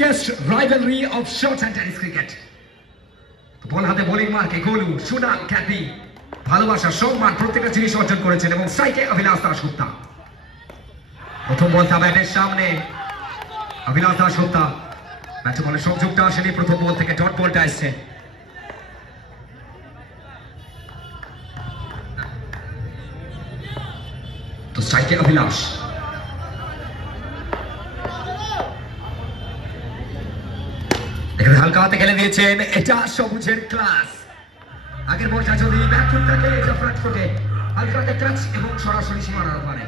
biggest rivalry of short and tennis cricket. বল হাতে bowling মার্কে গোলু সুনাম খ্যাতি ভালোবাসা সম্মান প্রত্যেকটা জিনিস অর্জন করেছেন এবং স্ট্রাইকে অভিলাষ দাশগুপ্তা। প্রথম বলটা ব্যাটের সামনে অভিলাষ দাশগুপ্তা ব্যাটে বলে সংযুক্ত আসেনি, প্রথম বল থেকে ডট বলটা আসছে। তো স্ট্রাইকে অভিলাষ, হালকা হাতে খেলে দিয়েছেন, এটা সবুজের ক্লাস। আগের বলটা যদি ব্যাকফুট থাকে এটা ফ্রন্ট ফুটে হালকা হাতে টাচ এবং সরাসরি সীমানার পারে।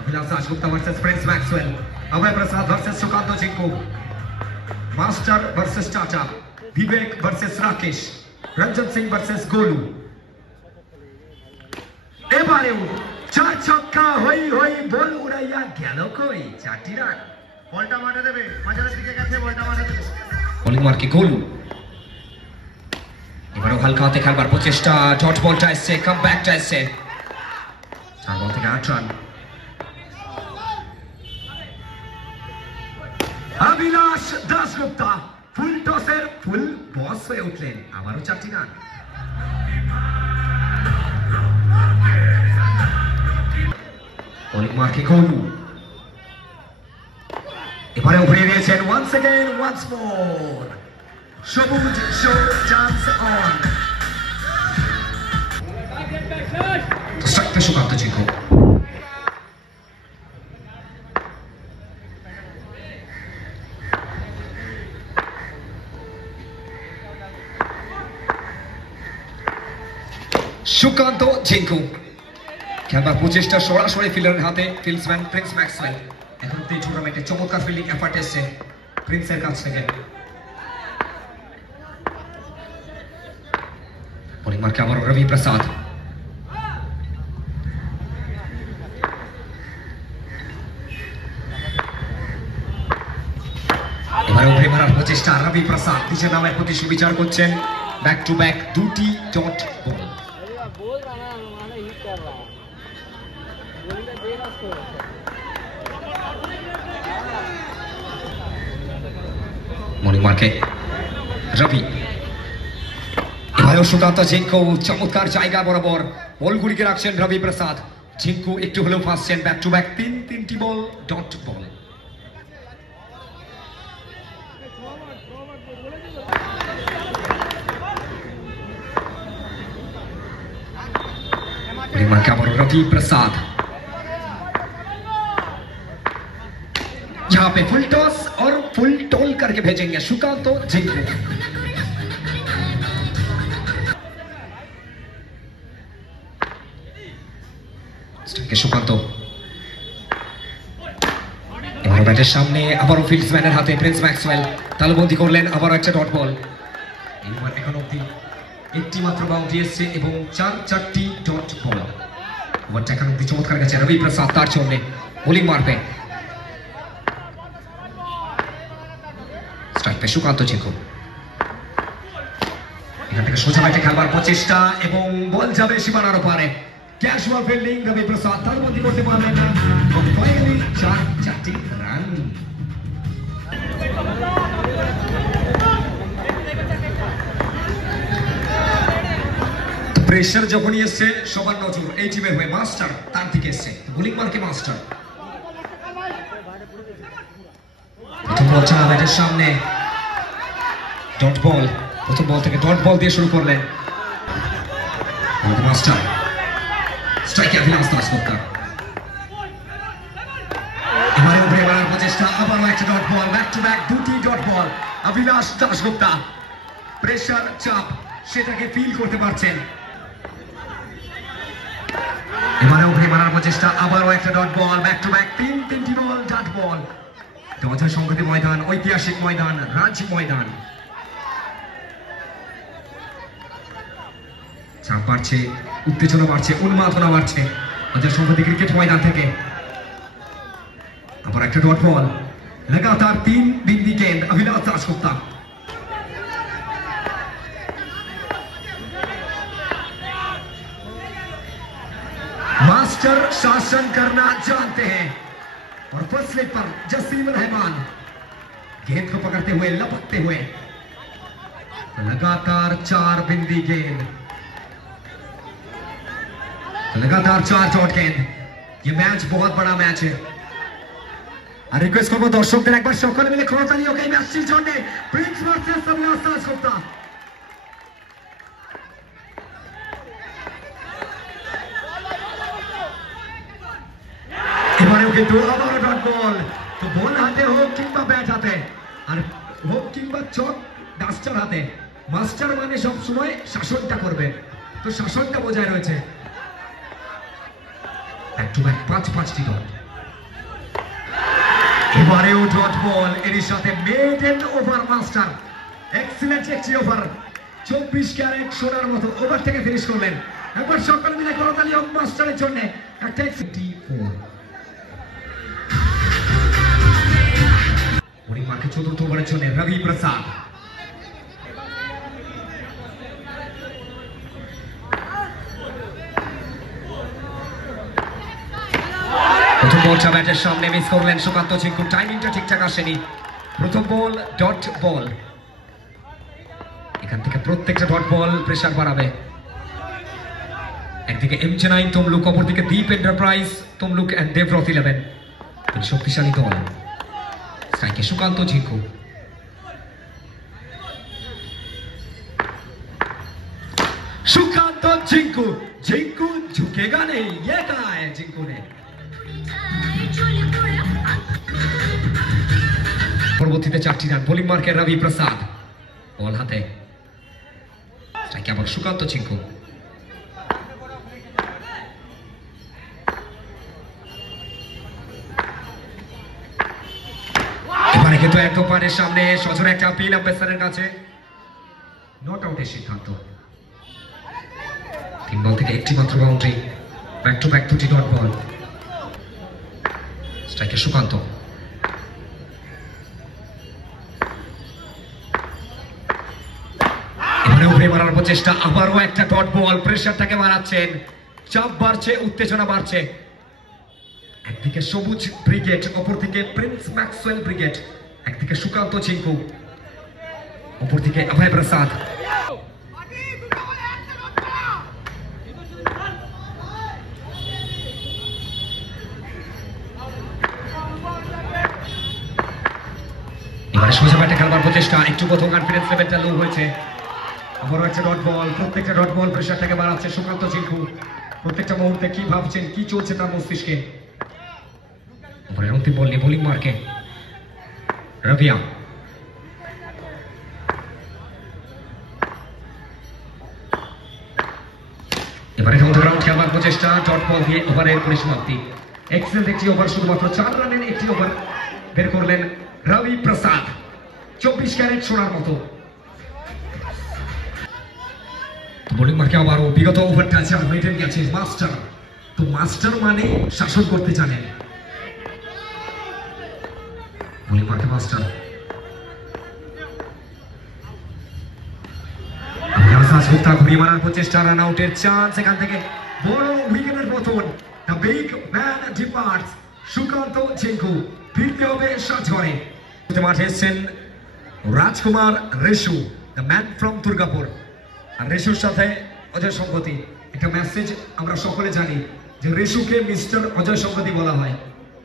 Abhilash Dasgupta versus Prince Maxwell, Abhay Prasad versus Sukanta Jinku, master versus Tata, Vivek versus Rakesh, Ranjan Singh versus Golu. এবারেও চার ছক্কা হই হই বল উড়াইয়া গেল কই, 4টি রান। বলটা মাঠে দেবে, মাঝের দিকে গেছে, বলটা মাঠে দেবে। বোলিং মার্কে গোলু, এবারও হালকা হাতে খেলবার প্রচেষ্টা, ডট বলটা এসছে, কাম ব্যাকটা এসছে। 4 বল থেকে 8 রান। অভিলাষ দাশগুপ্তা ফুল টসের ফুল বস হয়ে উঠলেন, আবারও 4টি রান। বোলিং মার্কে গোলু, এবারে উভরে দিয়েছেন once again once more সবুজ শো চান্স অন। স্ট্রাইকে সুকান্ত জিঙ্কু, সুকান্ত জিঙ্কু খেলবার প্রচেষ্টা সরাসরি ফিল্ডারের হাতে, ফিল্ডসম্যান প্রিন্স ম্যাক্সওয়েল। এখন এই টুর্নামেন্টে চমৎকার ফিল্ডিং এফার্ট এসছে প্রিন্সের কাছ থেকে। বোলিং মার্কে আবার রবি প্রসাদ, এবারে উভয় মারার প্রচেষ্টা রবি প্রসাদ নিজের নামের প্রতি সুবিচার করছেন। ব্যাক টু ব্যাক 2টি ডট বল। বোলিং মার্কে রবি, এবারেও সুকান্ত জিঙ্কু চমৎকার জায়গা বরাবর বলগুলিকে রাখছেন রবি প্রসাদ। জিঙ্কু একটু হলেও ফাঁসছেন, ব্যাক টু ব্যাক 3টি বল ডট বল। বোলিং মার্কে আবার রবি प्रसाद, यहाँ पे फुल टॉस और फुल टोल करके भेजेंगे सुकांतो जिंकू। সুকান্ত এবার ব্যাটের সামনে আবারও ফিল্ডসম্যানের হাতে প্রিন্স ম্যাক্সওয়েল তালবন্দি করলেন, আবারও একটা ডট বল। এবার এখন অব্দি একটি মাত্র বাউন্ডারি এসছে এবং 4টি ডট বল। ওভারটা এখন অব্দি চমৎকার গেছে রবি প্রসাদ, তার জন্য বোলিং মারবে স্ট্রাইকে সুকান্ত জিঙ্কু। এখান থেকে সোজা ব্যাটে খেলবার প্রচেষ্টা এবং বল যাবে সীমানার পারে। ক্যাজুয়াল ফিল্ডিং রবি প্রসাদ তালবন্দি করতে পারলেন না, ফাইনালি 4টি রান। প্রেসার যখনই এসছে সবার নজর এই টিমের হয়ে মাস্টার তার দিকে এসছে। বোলিং মার্কে মাস্টার, প্রথম বলটা ব্যাটের সামনে ডট বল, প্রথম বল থেকে ডট বল দিয়ে শুরু করলেন মাস্টার। স্ট্রাইকে অভিলাষ দাশগুপ্তা, এবারে উভরে মারার প্রচেষ্টা, আবারও একটা dot ball, back to back 2টি ডট বল। অভিলাষ দাশগুপ্তা প্রেসার চাপ সেটাকে ফিল করতে পারছেন। এবারে উভরে মারার প্রচেষ্টা, আবারও একটা dot ball, back to back 3টি বল ডট বল। জয় সংহতি ময়দান, ঐতিহাসিক ময়দান, রাজ ময়দান। চাপ বাড়ছে, উত্তেজনা বাড়ছে, উন্মাদনা বাড়ছে অজয় সংহতি ক্রিকেট ময়দান থেকে। আবার একটা ডট বল, লাগাতার 3 বিন্দি গেंद অভিলাষ দাশগুপ্তা। मास्टर शासन करना जानते हैं और फर्स्ट स्लिप पर जसीम रहमान गेंद को पकड़ते हुए लपकते हुए लगातार 4 बिंदी गेंद, लगातार 4 डॉट गेंद। ये मैच बहुत बड़ा मैच है। আর রিকোয়েস্ট করব দর্শকদের একবার সকলে মিলে করতালি হোক এই ম্যাচটির জন্য। প্রিন্স ভার্সেস অভিলাষ দাশগুপ্তা। এবারেও কিন্তু আবারও ডট বল। তো বল হাতে হোক কিংবা ব্যাট হাতে, আর হোক কিংবা চক ডাস্টার হাতে, মাস্টার মানে সব সময় শাসনটা করবে। তো শাসনটা বজায় রয়েছে। ব্যাক টু ব্যাক 5-5টি ডট। এবারেও ডট বল, এর সাথে মেডেন ওভার মাস্টার। এক্সিলেন্ট একটি ওভার, 24 ক্যারেট সোনার মতো ওভার থেকে ফিনিশ করলেন। একবার সকলে মিলে করতালি হোক মাস্টারের জন্য। একটা 64 মার্কে চতুর্থ ওভারের জন্য রবি প্রসাদ। প্রথম বলটা ব্যাটের সামনে মিস করলেন সুকান্ত চিঙ্কু। টাইমিংটা ঠিকঠাক আসেনি। প্রথম বল ডট বল। এখান থেকে প্রত্যেকটা ডট বল প্রেসার বাড়াবে। একদিকে এমজে 9 তমলুক, অপরদিকে দীপ এন্টারপ্রাইজ তমলুক এন্ড দেবরথ 11। শক্তিশালী দল। স্ট্রাইকে সুকান্ত চিঙ্কু। सुकांत जिंकू, जिंकू झुकेगा नहीं, ये कहा है जिंकू ने। পরবর্তীতে 4টি রান। বোলিং মার্কে রবি প্রসাদ, বল হাতে। স্ট্রাইকে আবার সুকান্ত চিঙ্কু। এবারে কিন্তু একদম পারের সামনে সজোরে একটা আপিল আম্পায়ারের কাছে। নট আউটের সিদ্ধান্ত। 3 বল থেকে একটি মাত্র বাউন্ডারি। ব্যাক টু ব্যাক 2টি ডট বল। স্ট্রাইকে সুকান্ত। এবারে উভয় মারার প্রচেষ্টা, আবারও একটা ডট বল। প্রেসারটাকে বাড়াচ্ছেন, চাপ বাড়ছে, উত্তেজনা বাড়ছে। একদিকে সবুজ ব্রিগেড, অপরদিকে প্রিন্স ম্যাক্সওয়েল ব্রিগেড। একদিকে সুকান্ত চিঙ্কু, অপরদিকে অভয় প্রসাদ। এবারে সোজা ব্যাটে খেলবার প্রচেষ্টা, একটু প্রথম কনফিডেন্স লেভেলটা লো হয়েছে। আবারও একটা ডট বল। প্রত্যেকটা ডট বল প্রেসারটাকে বাড়াচ্ছে সুকান্ত চিঙ্কু। প্রত্যেকটা মুহূর্তে কি ভাবছেন, কি চলছে তার মস্তিষ্কে। এবারে অন্তিম বল নিয়ে বোলিং মার্কে রবিয়া। এবারে রাউন্ড খেলবার প্রচেষ্টা, ডট বল দিয়ে ওভারের পরিসমাপ্তি। এক্সেলেন্ট একটি ওভার, শুধুমাত্র 4 রানের একটি ওভার বের করলেন রবি প্রসাদ। 24 ক্যারেট সোনার মতো। বোলিং মার্কে আবারও বিগত ওভারটা আছে, মেটেন গেছে মাস্টার। তো মাস্টার মানে শাসন করতে জানেন। বোলিং মার্কে মাস্টার। দাশগুপ্তা ঘুরিয়ে মারার প্রচেষ্টা, রান আউটের চান্স। এখান থেকে বড় উইকেটের পতন। The big man departs. Sukanta Chinku ফিরতে হবে সাজঘরে। মাঠে এসছেন Rajkumar Reshu, the man from Durgapur. আর রেশুর সাথে অজয় সম্পতি। একটা মেসেজ আমরা সকলে জানি যে রেশুকে মিস্টার অজয় সম্পতি বলা হয়।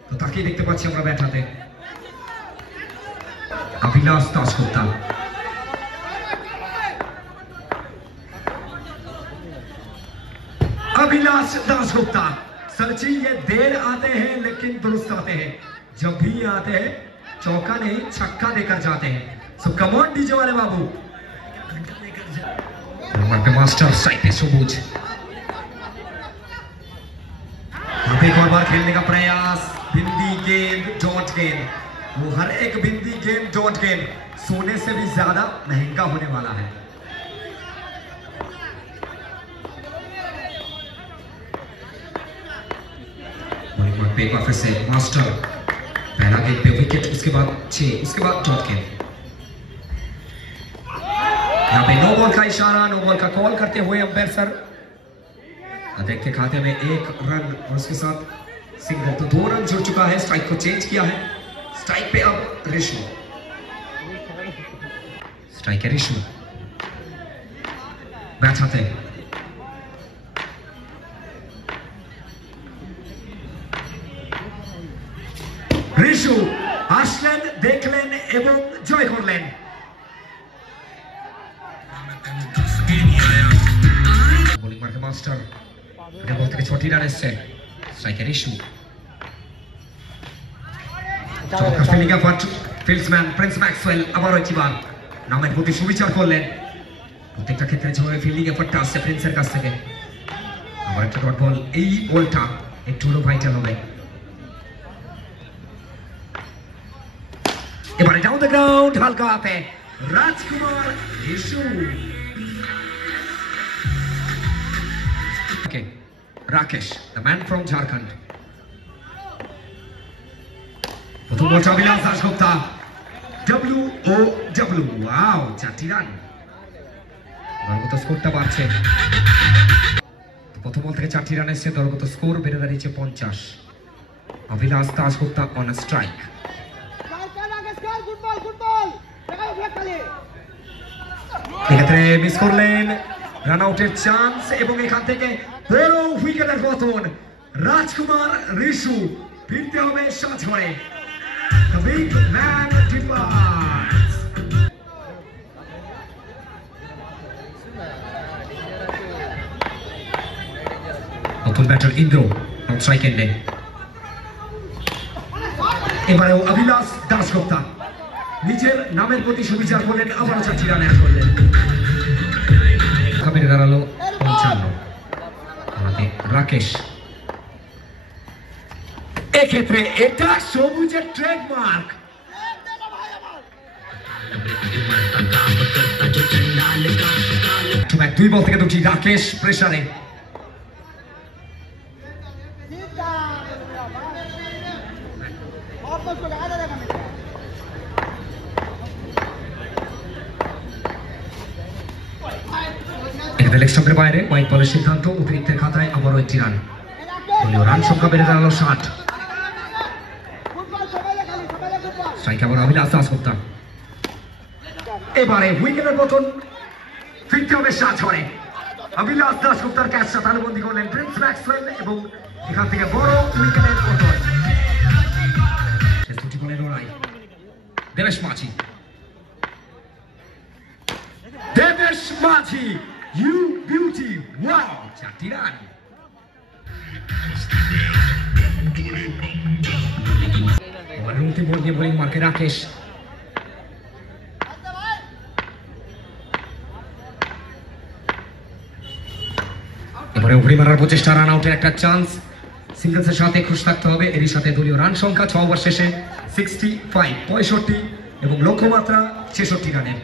তো তাকেই দেখতে পাচ্ছি আমরা ব্যাট হাতে। অভিলাষ দাশগুপ্তা। अभिलाष दासगुप्ता। सची ये देर आते हैं लेकिन दुरुस्त आते हैं। जब भी आते हैं चौका नहीं छक्का देकर जाते हैं। सो कम ऑन डीजे वाले बाबू। मास्टर साइड पे सबूज। एक और बार खेलने का प्रयास। बिंदी गेंद डॉट गेंद। वो हर एक बिंदी गेंद डॉट गेंद सोने से भी ज्यादा महंगा होने वाला है। एक बार फिर से मास्टर। पहला गेंद पे विकेट, उसके बाद 6, उसके बाद डॉट गेंद। यहाँ पे नो बॉल का इशारा, नो बॉल का कॉल करते हुए अंपायर सर। देखते खाते में 1 रन और उसके साथ सिंगल। तो 2 रन जुड़ चुका है। स्ट्राइक को चेंज किया है। स्ट्राइक पे अब ऋषि। স্ট্রাইকার ইস্যু ব্যাট হাতে রিশু আসলেন, দেখলেন এবং জয় করলেন। বোলিং মার্কে মাস্টার বল থেকে 6টি রান এসছে। স্ট্রাইকার ইস্যু চমৎকার ফিল্ডিং এফার্ট ফিল্ডসম্যান প্রিন্স ম্যাক্সওয়েল আবারও একটিবার নামের প্রতি সুবিচার করলেন। প্রত্যেকটা ক্ষেত্রে যেভাবে ফিল্ডিং এফার্টটা আসছে প্রিন্সের কাছ থেকে, আবার একটা ডট বল, এই বলটা একটু হলো ভাইটাল হবে। এবারে ডাউন দ্য গ্রাউন্ড হালকা হাতে রাজকুমার ইস্যু। Rakesh the man from Jharkhand. প্রথম বলটা অভিলাষ দাশগুপ্তা WOW। ওয়াও, 4টি রান। দলগত স্কোরটা বাড়ছে। প্রথম বল থেকে 4টি রান এসছে, দলগত স্কোর বেড়ে দাঁড়িয়েছে 50। অভিলাষ দাশগুপ্তা অন স্ট্রাইক। এক্ষেত্রে মিস করলেন, রান আউটের চান্স এবং এখান থেকে বড় উইকেটের পতন। রাজকুমার রিশু ফিরতে হবে সাজঘরে। The big man departs. নতুন ব্যাটার ইন্দ্র নন স্ট্রাইক এন্ডে। এবারেও অভিলাষ দাশগুপ্তা নিজের নামের প্রতি সুবিচার করলেন, আবারও 4টি রান অ্যাড করলেন। বেড়ে দাঁড়ালো 55। রাকেশ এক্ষেত্রে এটা সবুজের ট্রেডমার্ক। 2 বল থেকে 2টি। রাকেশ প্রেসারে। লেগ স্টাম্পের বাইরে হোয়াইট বলের সিদ্ধান্ত, অতিরিক্তের খাতায় আবারও 1টি রান। রান সংখ্যা বেড়ে দাঁড়ালো 60। স্ট্রাইক আবার অভিলাষ দাশগুপ্তা। এবারে উইকেটের পতন, ফিরতে হবে সাজঘরে। অভিলাষ দাশগুপ্তার ক্যাচটা তালুবন্দি করলেন প্রিন্স ম্যাক্সওয়েল এবং এখান থেকে বড় উইকেটের পতন। শেষ 2টি বলের লড়াই। দেবেশ মাঝি। দেবেশ মাঝি ইউ বিউটি। ওয়াও, 4টি রান। অনুমতি বল দিয়ে বোলিং মার্কে রাকেশ। এবারে উভরি মারার প্রচেষ্টা, রান আউটের একটা চান্স। সিঙ্গলসের সাথে খুশ থাকতে হবে। এরই সাথে দলীয় রান সংখ্যা 6 ওভার শেষে 65 65 এবং লক্ষ্যমাত্রা 66 রানের।